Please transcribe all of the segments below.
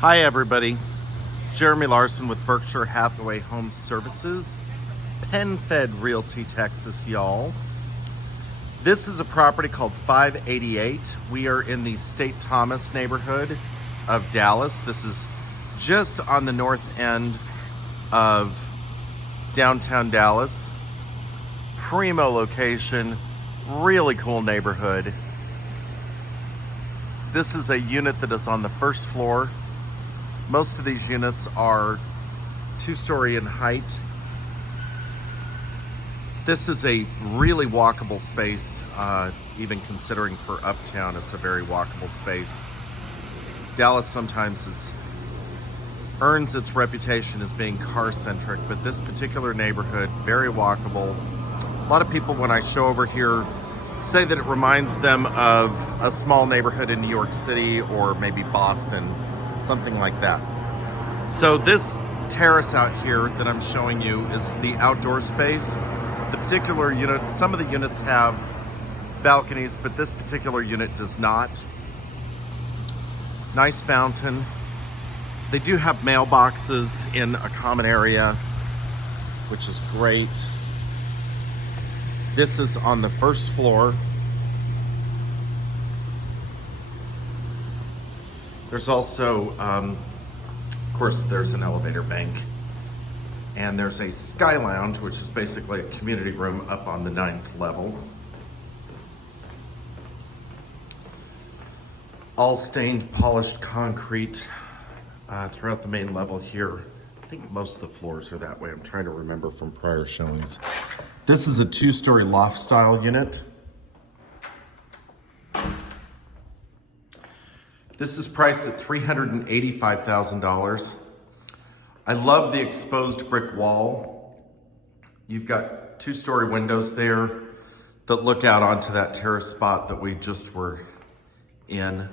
Hi everybody, Jeremy Larson with Berkshire Hathaway Home Services, Penn-Fed Realty, Texas, y'all. This is a property called 588. We are in the State Thomas neighborhood of Dallas. This is just on the north end of downtown Dallas. Primo location, really cool neighborhood. This is a unit that is on the first floor. Most of these units are 2-story in height. This is a really walkable space, even considering for uptown, it's a very walkable space. Dallas sometimes earns its reputation as being car-centric, but this particular neighborhood, very walkable. A lot of people, when I show over here, say that it reminds them of a small neighborhood in New York City or maybe Boston, something like that. So this terrace out here that I'm showing you is the outdoor space. The particular unit, some of the units have balconies, but this particular unit does not. Nice fountain. They do have mailboxes in a common area, which is great. This is on the first floor. There's also, of course, there's an elevator bank. And there's a sky lounge, which is basically a community room up on the 9th level. All stained, polished concrete throughout the main level here. I think most of the floors are that way. I'm trying to remember from prior showings. This is a 2-story loft style unit. This is priced at $385,000. I love the exposed brick wall. You've got 2-story windows there that look out onto that terrace spot that we just were in.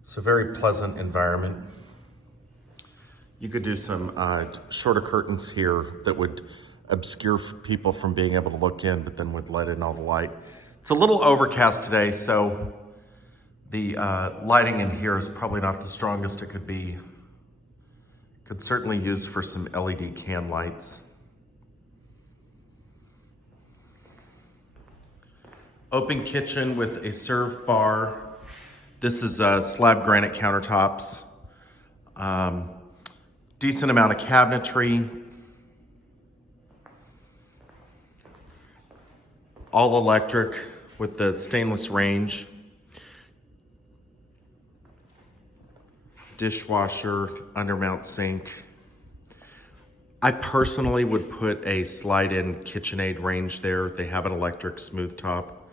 It's a very pleasant environment. You could do some shorter curtains here that would obscure people from being able to look in, but then would let in all the light. It's a little overcast today, so the lighting in here is probably not the strongest it could be. Could certainly use for some LED can lights. Open kitchen with a serve bar. This is slab granite countertops. Decent amount of cabinetry. All electric with the stainless range. Dishwasher, undermount sink. I personally would put a slide-in KitchenAid range there. They have an electric smooth top.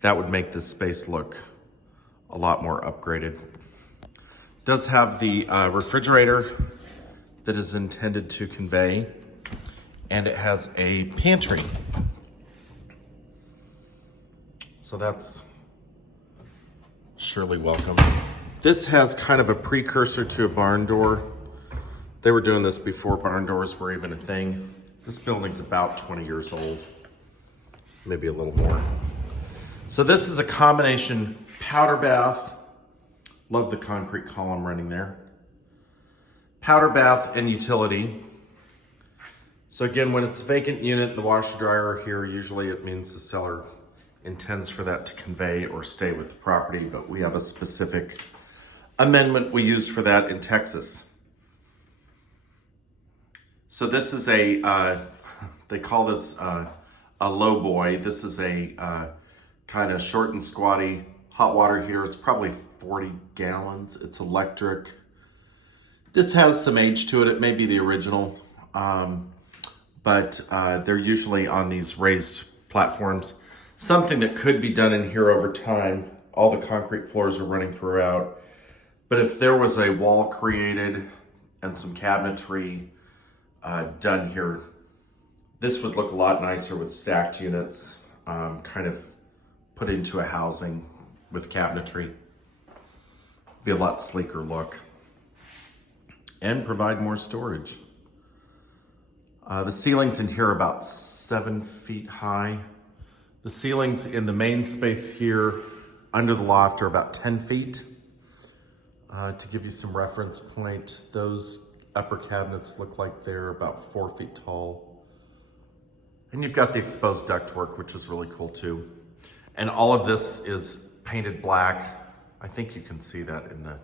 That would make this space look a lot more upgraded. Does have the refrigerator that is intended to convey, and it has a pantry. So that's surely welcome. This has kind of a precursor to a barn door. They were doing this before barn doors were even a thing. This building's about 20 years old, maybe a little more. So this is a combination powder bath. Love the concrete column running there. Powder bath and utility. So again, when it's a vacant unit, the washer dryer are here. Usually it means the seller intends for that to convey or stay with the property, but we have a specific amendment we use for that in Texas. So this is a, they call this a low boy. This is a kind of short and squatty hot water heater. It's probably 40 gallons. It's electric. This has some age to it. It may be the original, but they're usually on these raised platforms. Something that could be done in here over time. All the concrete floors are running throughout. But if there was a wall created and some cabinetry done here, this would look a lot nicer with stacked units, kind of put into a housing with cabinetry. Be a lot sleeker look. And provide more storage. The ceilings in here are about 7 feet high. The ceilings in the main space here under the loft are about 10 feet. To give you some reference point, those upper cabinets look like they're about 4 feet tall. And you've got the exposed ductwork, which is really cool too. And all of this is painted black. I think you can see that in the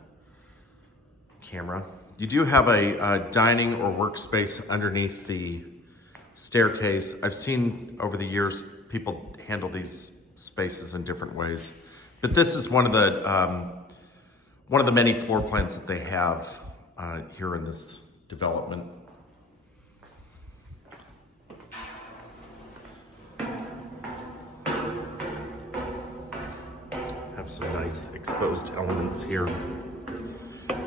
camera. You do have a dining or workspace underneath the staircase. I've seen over the years people handle these spaces in different ways, but this is one of the many floor plans that they have here in this development. Have some nice exposed elements here.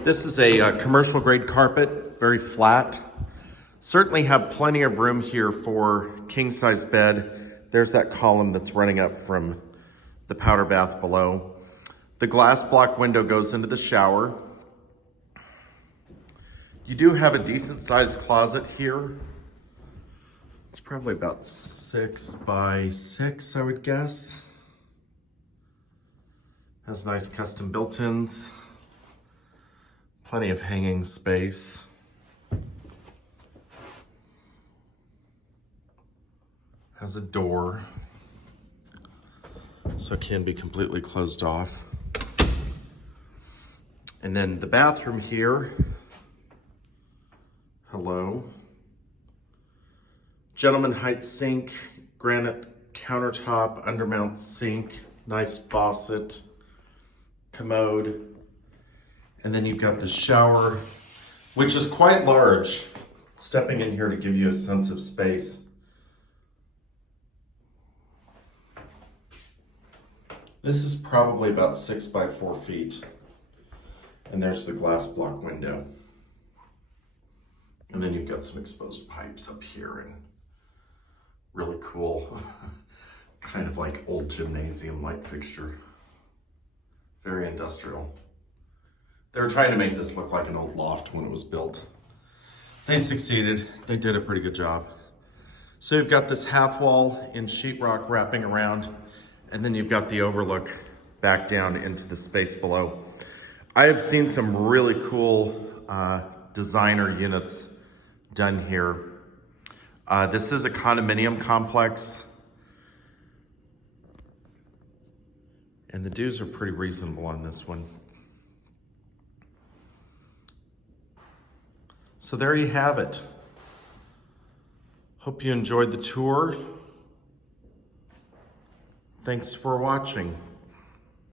This is a commercial grade carpet, very flat. Certainly have plenty of room here for king size bed. There's that column that's running up from the powder bath below. The glass block window goes into the shower. You do have a decent sized closet here. It's probably about 6 by 6, I would guess. Has nice custom built-ins. Plenty of hanging space. Has a door, so it can be completely closed off. And then the bathroom here, hello. Gentleman height sink, granite countertop, undermount sink, nice faucet, commode. And then you've got the shower, which is quite large. Stepping in here to give you a sense of space. This is probably about 6 by 4 feet. And there's the glass block window. And then you've got some exposed pipes up here and really cool, kind of like old gymnasium light fixture. Very industrial. They were trying to make this look like an old loft when it was built. They succeeded. They did a pretty good job. So you've got this half wall in sheetrock wrapping around, and then you've got the overlook back down into the space below. I have seen some really cool designer units done here. This is a condominium complex, and the dues are pretty reasonable on this one. So there you have it. Hope you enjoyed the tour. Thanks for watching.